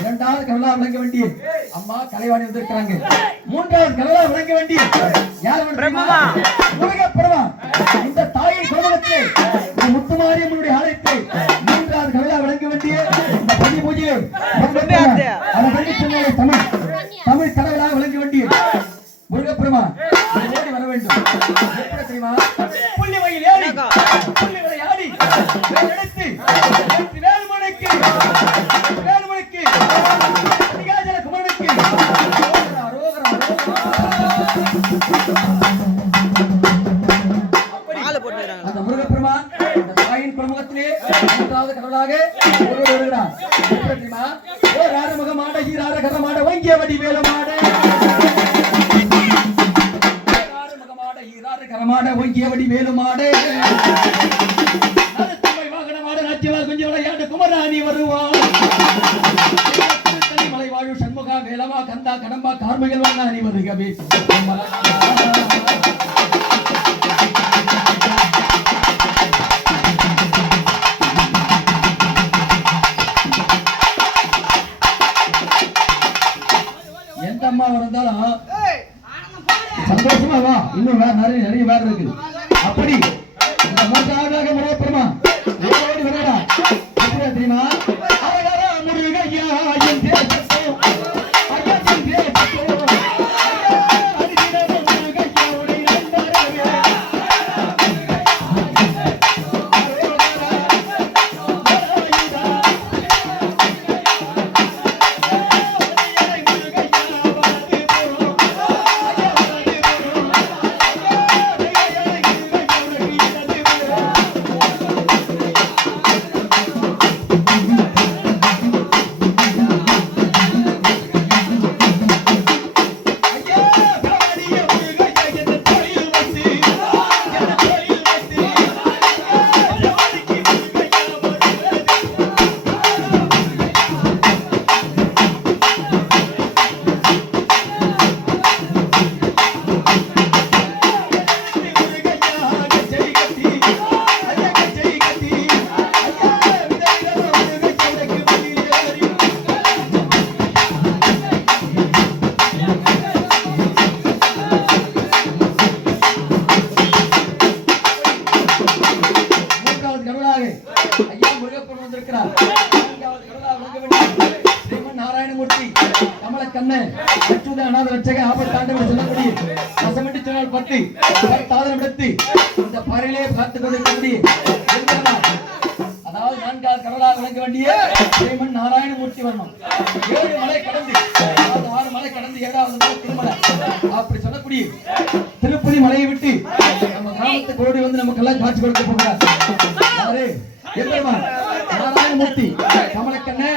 இரண்டாவது கனலா விளங்க வேண்டிய அம்மா கலைவாணி வந்திருக்காங்க. மூன்றாவது கனலா விளங்க வேண்டிய யார்? முருகப்பெருமா. இந்த தாயின் கோலத்திலே முத்துமாரியம்மனுடைய ஆலயத்தை மூன்றாவது கனலா விளங்க வேண்டிய இந்த பதி பூஜையை தமிழ் கடவுளாக விளங்க வேண்டிய முருகப்பெருமா ஓடி வர வேண்டும். எப்படி தெரியுமா? புள்ளி வயல் ஏறி புள்ளி விளையாடி எடுத்து வேலுமணிக்கு குமரனுக்கு அந்த முருகப்பெருமா அந்த தாயின் பிரமுகத்திலே மூன்றாவது கடவுளாக வருகிறார். எப்படி தெரியுமா? ஓ ராரமுக மாட ஈரார கத மாட வங்கிய வடி வேல மாட கரமாட ஒங்கியபடி வேலுமாடு வாகனமாட நாட்டியவாள் கொஞ்சம் விளையாடு குமராணி வருவாள். மலை வாழு சண்முகா வேலவா கந்தா கடம்பா கார்மைகள் வந்தானி வருகவே. எந்த அம்மா வந்தாலும் சந்தோஷமா வா. இன்னும் நிறைய வேற இருக்கு. அப்படி இந்த மூன்றாவதாக முருகப்பெருமா ஓடி வரடா. எப்படி தெரியுமா? முருகையா என் தேசத்தோ ஐயன் தேசத்தோ நாராயணமூர்த்தி கமலக்கண்ணன் அச்சுத அநாத ரட்சக ஆபத்தாண்டவர் சொல்லக்கூடிய வசமண்டி சொன்னால் 10 எடுத்து இந்த பறையிலே பார்த்துக் கொண்டிருக்கக்கூடிய அதாவது 4வது கடவுளாக விளங்க வேண்டிய ஸ்ரீமன் நாராயணமூர்த்தி வர்மம் 7 மலை கடந்து 6 மலை கடந்து 7வது மலை திருமலை அப்படி சொல்லக்கூடிய திருப்பதி மலையை விட்டு நம்ம கிராமத்துக்கு ஓடி வந்து நமக்கெல்லாம் காட்சி கொடுக்க போகிறார். யாரு? எம்பெருமான் நாராயணமூர்த்தி கமலக்கண்ணன்